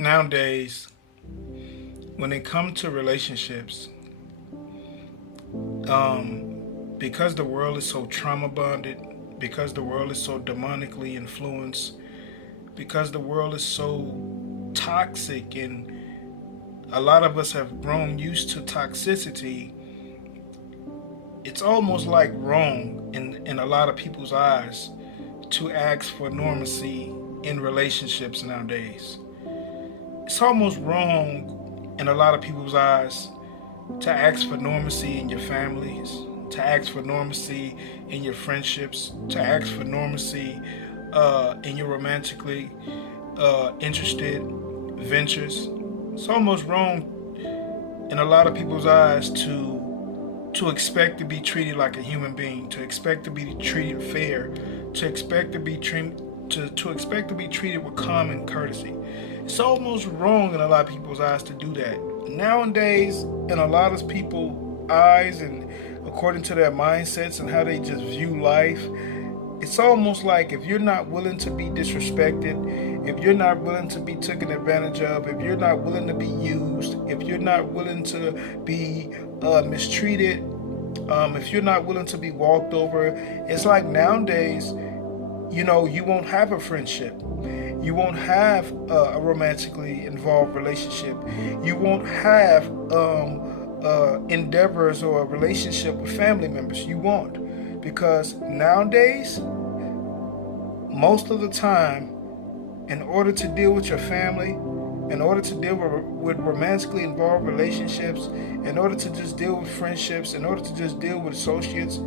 Nowadays, when it comes to relationships, because the world is so trauma bonded, because the world is so demonically influenced, because the world is so toxic, and a lot of us have grown used to toxicity, it's almost like wrong in a lot of people's eyes to ask for normalcy in relationships nowadays. It's almost wrong in a lot of people's eyes to ask for normalcy in your families, to ask for normalcy in your friendships, to ask for normalcy in your romantically interested ventures. It's almost wrong in a lot of people's eyes to expect to be treated like a human being, to expect to be treated fair, to expect to be to expect to be treated with common courtesy. It's almost wrong in a lot of people's eyes to do that. Nowadays, in a lot of people's eyes and according to their mindsets and how they just view life, it's almost like if you're not willing to be disrespected, if you're not willing to be taken advantage of, if you're not willing to be used, if you're not willing to be mistreated, if you're not willing to be walked over, it's like nowadays, you won't have a friendship. You won't have a romantically involved relationship. You won't have endeavors or a relationship with family members. You won't. Because nowadays, most of the time, in order to deal with your family, in order to deal with romantically involved relationships, in order to just deal with friendships, in order to just deal with associates,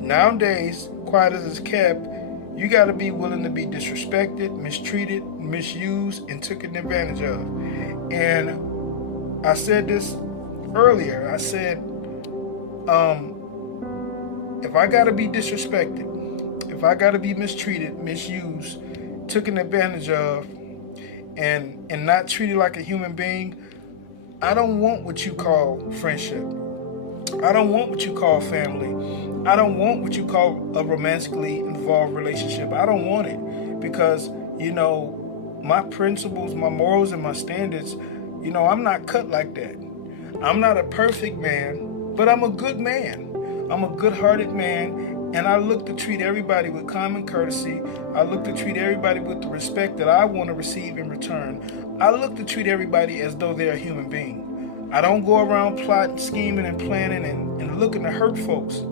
nowadays, quiet as it's kept, you got to be willing to be disrespected, mistreated, misused, and taken advantage of. And I said this earlier. I said, if I got to be disrespected, if I got to be mistreated, misused, taken advantage of, and not treated like a human being, I don't want what you call friendship. I don't want what you call family. I don't want what you call a romantically involved relationship. I don't want it because, my principles, my morals, and my standards, I'm not cut like that. I'm not a perfect man, but I'm a good man. I'm a good-hearted man, and I look to treat everybody with common courtesy. I look to treat everybody with the respect that I want to receive in return. I look to treat everybody as though they're a human being. I don't go around plotting, scheming, and planning and looking to hurt folks.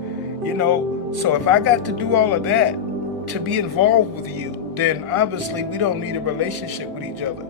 So if I got to do all of that to be involved with you, then obviously we don't need a relationship with each other.